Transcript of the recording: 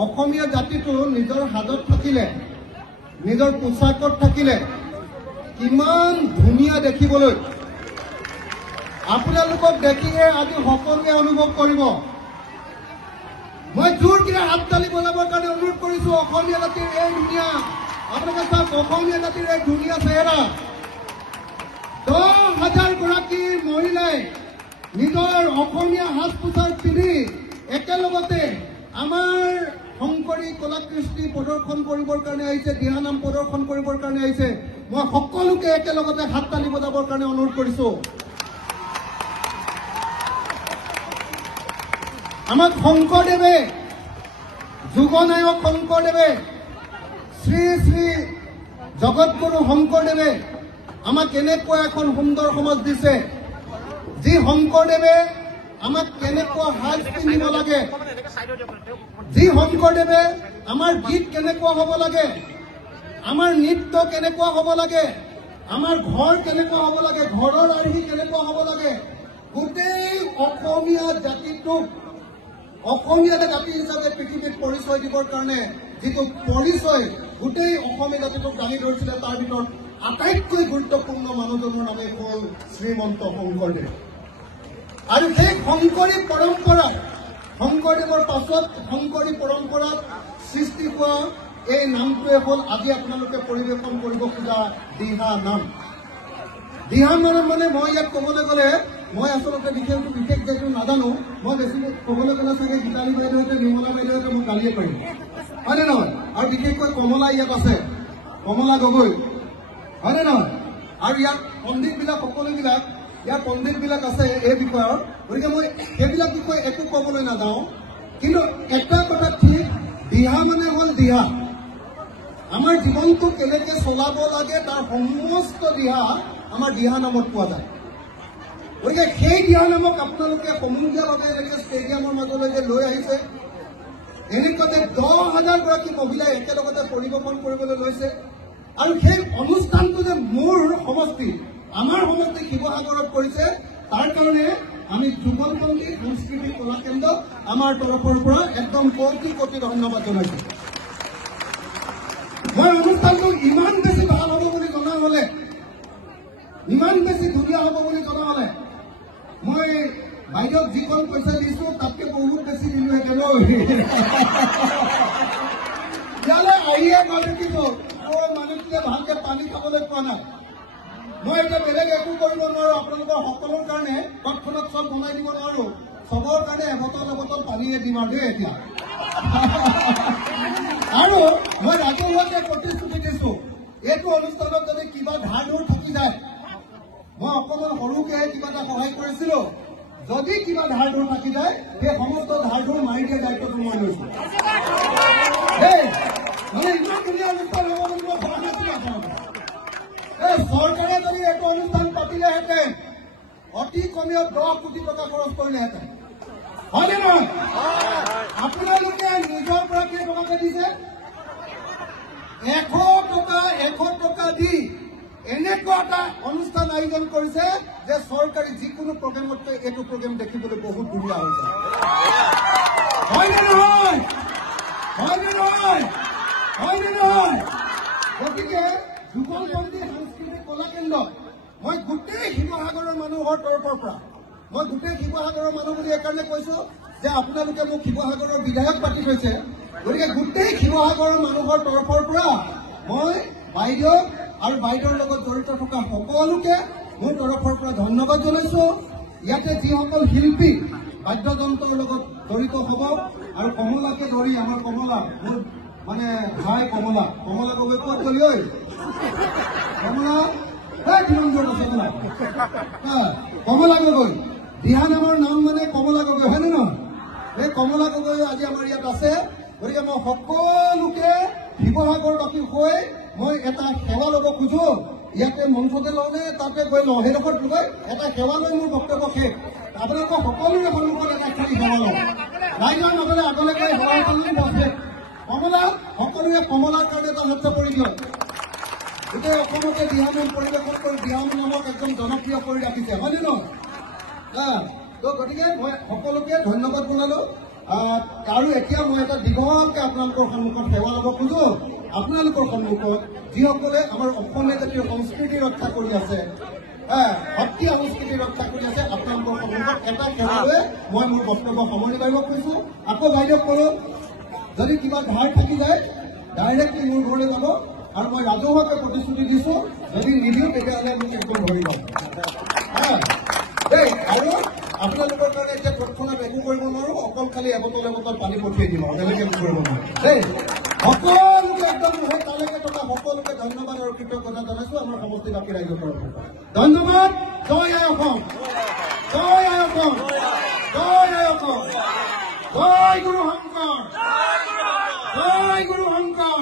অসমীয়া জাতিটো নিজৰ হাজত থাকিলে, নিজৰ পোছাকত থাকিলে কিমান ধুনীয়া দেখিবলৈ, আপোনালোকক দেখিহে আজি সকলোৱে অনুভৱ কৰিব। মই জোৰকে হাততালি বজাবৰ কাৰণে অনুৰোধ কৰিছোঁ। অসমীয়া জাতিৰ এই ধুনীয়া, আপোনালোকে চাওক, অসমীয়া জাতিৰ এই ধুনীয়া চেহেৰা 10,000 গৰাকী মহিলাই নিজৰ অসমীয়া সাজ পোছাক পিন্ধি একেলগতে আমাৰ শংকৰী কলাকৃষ্টি প্ৰদৰ্শন কৰিবৰ কাৰণে আহিছে, দিহানাম প্ৰদৰ্শন কৰিবৰ কাৰণে আহিছে। মই সকলোকে একেলগতে হাততালি বজাবৰ কাৰণে অনুৰোধ কৰিছোঁ। আমাক শংকৰদেৱে, যুগনায়ক শংকৰদেৱে, শ্ৰী শ্ৰী জগতগুৰু শংকৰদেৱে আমাক এনেকুৱা এখন সুন্দৰ সমাজ দিছে, যি শংকৰদেৱে আমাক কেনেকুৱা সাজ পিন্ধিব লাগে, যি শংকৰদেৱে আমাৰ গীত কেনেকুৱা হ'ব লাগে, আমাৰ নৃত্য কেনেকুৱা হ'ব লাগে, আমাৰ ঘৰ কেনেকুৱা হ'ব লাগে, ঘৰৰ আৰ্হি কেনেকুৱা হ'ব লাগে, গোটেই অসমীয়া জাতিটোক অসমীয়া জাতি হিচাপে পৃথিৱীত পৰিচয় দিবৰ কাৰণে যিটো পৰিচয় গোটেই অসমীয়া জাতিটোক দাঙি ধৰিছিলে, তাৰ ভিতৰত আটাইতকৈ গুৰুত্বপূৰ্ণ মানুহজনৰ নামেই হ'ল শ্ৰীমন্ত শংকৰদেৱ। আৰু সেই শংকৰী পৰম্পৰাত, শংকৰদেৱৰ পাছত শংকৰী পৰম্পৰাত সৃষ্টি হোৱা এই নামটোৱে হ'ল আজি আপোনালোকে পৰিৱেশন কৰিব খোজা দিহা নাম। দিহা নাম মানে মই ইয়াত ক'বলৈ গ'লে, মই আচলতে বিশেষ যেটো নাজানো, মই বেছি ক'বলৈ গ'লে চাগে গীতালী বাইদেউহঁতে, নিৰ্মলা বাইদেউহঁতে মোক গালিয়ে পাৰিম, হয়নে নহয়? আৰু বিশেষকৈ কমলা ইয়াত আছে, কমলা গগৈ, হয়নে নহয়? আৰু ইয়াত পণ্ডিতবিলাক, সকলোবিলাক ইয়াত পণ্ডিতবিলাক আছে এই বিষয়ৰ, গতিকে মই সেইবিলাক বিষয়ে একো ক'বলৈ নাযাওঁ। কিন্তু এটা কথা ঠিক, দিহা মানে হ'ল দিহা। আমাৰ জীৱনটো কেনেকৈ চলাব লাগে তাৰ সমস্ত দিহা আমাৰ দিহা নামত পোৱা যায়। গতিকে সেই দিহা নামক আপোনালোকে সমূহীয়াভাৱে এনেকৈ ষ্টেডিয়ামৰ মাজলৈকে লৈ আহিছে। এনেকুৱাতে 10,000 গৰাকী মহিলাই একেলগতে পৰিৱেশন কৰিবলৈ লৈছে। আৰু সেই অনুষ্ঠানটো যে মোৰ সমষ্টি, আমাৰ সমষ্টি শিৱসাগৰত কৰিছে, তাৰ কাৰণে আমি যুগলপন্থী সাংস্কৃতিক কলা কেন্দ্ৰ আমাৰ তৰফৰ পৰা একদম কোটি কোটি ধন্যবাদ জনাইছো। মই অনুষ্ঠানটো ইমান বেছি ভাল হ'ব বুলি জনা হলে, ইমান বেছি ধুনীয়া হ'ব বুলি জনা হলে, মই বাইদেউক যিখন পইচা দিছো তাতকে বহুত বেছি দিলোহেঁতেন। ইয়ালৈ আহিয়ে মই দেখিছো মানুহটোৱে ভালকে পানী খাবলৈ পোৱা নাই। মই এতিয়া বেলেগ একো কৰিব নোৱাৰো, আপোনালোকৰ সকলোৰ কাৰণে তৎক্ষণাত চব বনাই দিব নোৱাৰো, চবৰ কাৰণে এবটল পানীয়ে দিম আৰু দেই এতিয়া। আৰু মই ৰাজহুৱাকে প্ৰতিশ্ৰুতি দিছো, এইটো অনুষ্ঠানত যদি কিবা ধাৰ ধুৰ থাকি যায়, মই অকণমান সৰুকে কিবা এটা সহায় কৰিছিলো, যদি কিবা ধাৰ ধুৰ থাকি যায় সেই সমস্ত ধাৰ ধুৰ মাৰি দিয়া দায়িত্বটো মই লৈছো। মানে ইমান ধুনীয়া অনুষ্ঠান হ'ব বুলি মই ভবা নাছিলো। চৰকাৰে যদি এইটো অনুষ্ঠান পাতিলেহেঁতেন অতি কমেও 10 কোটি টকা খৰচ কৰিলেহেঁতেন, হয়নে নহয়? আপোনালোকে নিজৰ পৰা কেই টকাকে দিছে? 100 টকা দি এনেকুৱা এটা অনুষ্ঠান আয়োজন কৰিছে যে চৰকাৰী যিকোনো প্ৰগ্ৰেমতকৈ এইটো প্ৰগ্ৰেম দেখিবলৈ বহুত ধুনীয়া হৈছে, হয়নে নহয়? হয়নে নহয়? হয়নে নহয়? গতিকে যুগলপন্থী সাংস্কৃতিক কলা কেন্দ্ৰ মই গোটেই শিৱসাগৰৰ মানুহৰ তৰফৰ পৰা, মই গোটেই শিৱসাগৰৰ মানুহ বুলি এইকাৰণে কৈছো যে আপোনালোকে মোক শিৱসাগৰৰ বিধায়ক পাতি থৈছে, গতিকে গোটেই শিৱসাগৰৰ মানুহৰ তৰফৰ পৰা মই বাইদেউ আৰু বাইদেউৰ লগত জড়িত থকা সকলোকে মোৰ তৰফৰ পৰা ধন্যবাদ জনাইছো। ইয়াতে যিসকল শিল্পী বাদ্যযন্ত্ৰৰ লগত জড়িত হ'ব, আৰু কমলাকে ধৰি আমাৰ কমলা, মোৰ মানে ভাই কমলা গগৈ ক'ত গলি? ঐ কমলা, কিমান দূৰত আছে তোমাৰ? কমলা গগৈ, দিহা নামৰ নাম মানে কমলা গগৈ, হয়নে নহয়? এই কমলা গগৈ আজি আমাৰ ইয়াত আছে। গতিকে মই সকলোকে শিৱসাগৰবাসী হৈ মই এটা সেৱা ল'ব খোজো। ইয়াতে মঞ্চতে লওঁনে তাতে গৈ লওঁ, সেইডোখৰত গৈ এটা সেৱা লৈ মোৰ বক্তব্য শেষ। আপোনালোকৰ সকলোৰে সন্মুখত এটা খালী সেৱা লওঁ, ৰাইজৰ নগলে আগলৈ গৈ সেৱা শেষ। কমলা, সকলোৱে কমলাৰ কাৰণে এটা হাত চাপৰি দিয়ক। গোটেই অসমতে দিহানাম পৰিৱেশন কৰি দিহানাম নামক একদম জনপ্ৰিয় কৰি ৰাখিছে, হয়নে নহয়? তো গতিকে মই সকলোকে ধন্যবাদ জনালো। আৰু এতিয়া মই এটা দীঘলকে আপোনালোকৰ সন্মুখত সেৱা ল'ব খোজো আপোনালোকৰ সন্মুখত যিসকলে আমাৰ অসমীয়া জাতীয় সংস্কৃতি ৰক্ষা কৰি আছে সত্ৰীয়া সংস্কৃতি ৰক্ষা কৰি আছে আপোনালোকৰ সন্মুখত এটা সেৱা লৈ মই মোৰ বক্তব্য সামৰণি মাৰিব খুজিছো আকৌ বাইদেউ কৰো যদি কিবা ধাৰ থাকি যায় ডাইৰেক্টলি মোৰ ঘৰলৈ যাব আৰু মই ৰাজহুৱাকৈ প্ৰতিশ্ৰুতি দিছো যদি নিদিওঁ তেতিয়াহ'লে মোক একদম ধৰিব দেই আৰু আপোনালোকৰ কাৰণে এতিয়া তৎক্ষণাত একো কৰিব নোৱাৰো অকল খালি এবটল পানী পঠিয়াই দিম আৰু বেলেগ একো কৰিব নোৱাৰো দেই সকলোকে একদম নহয় তালৈকে থকা সকলোকে ধন্যবাদ আৰু কৃতজ্ঞতা জনাইছো আমাৰ সমষ্টিবাসী ৰাইজৰ তৰফৰ ধন্যবাদ জয় আই অসম জয় আই অসম জয় আই অসম জয় গুৰু শংকৰ জয় গুৰু শংকৰ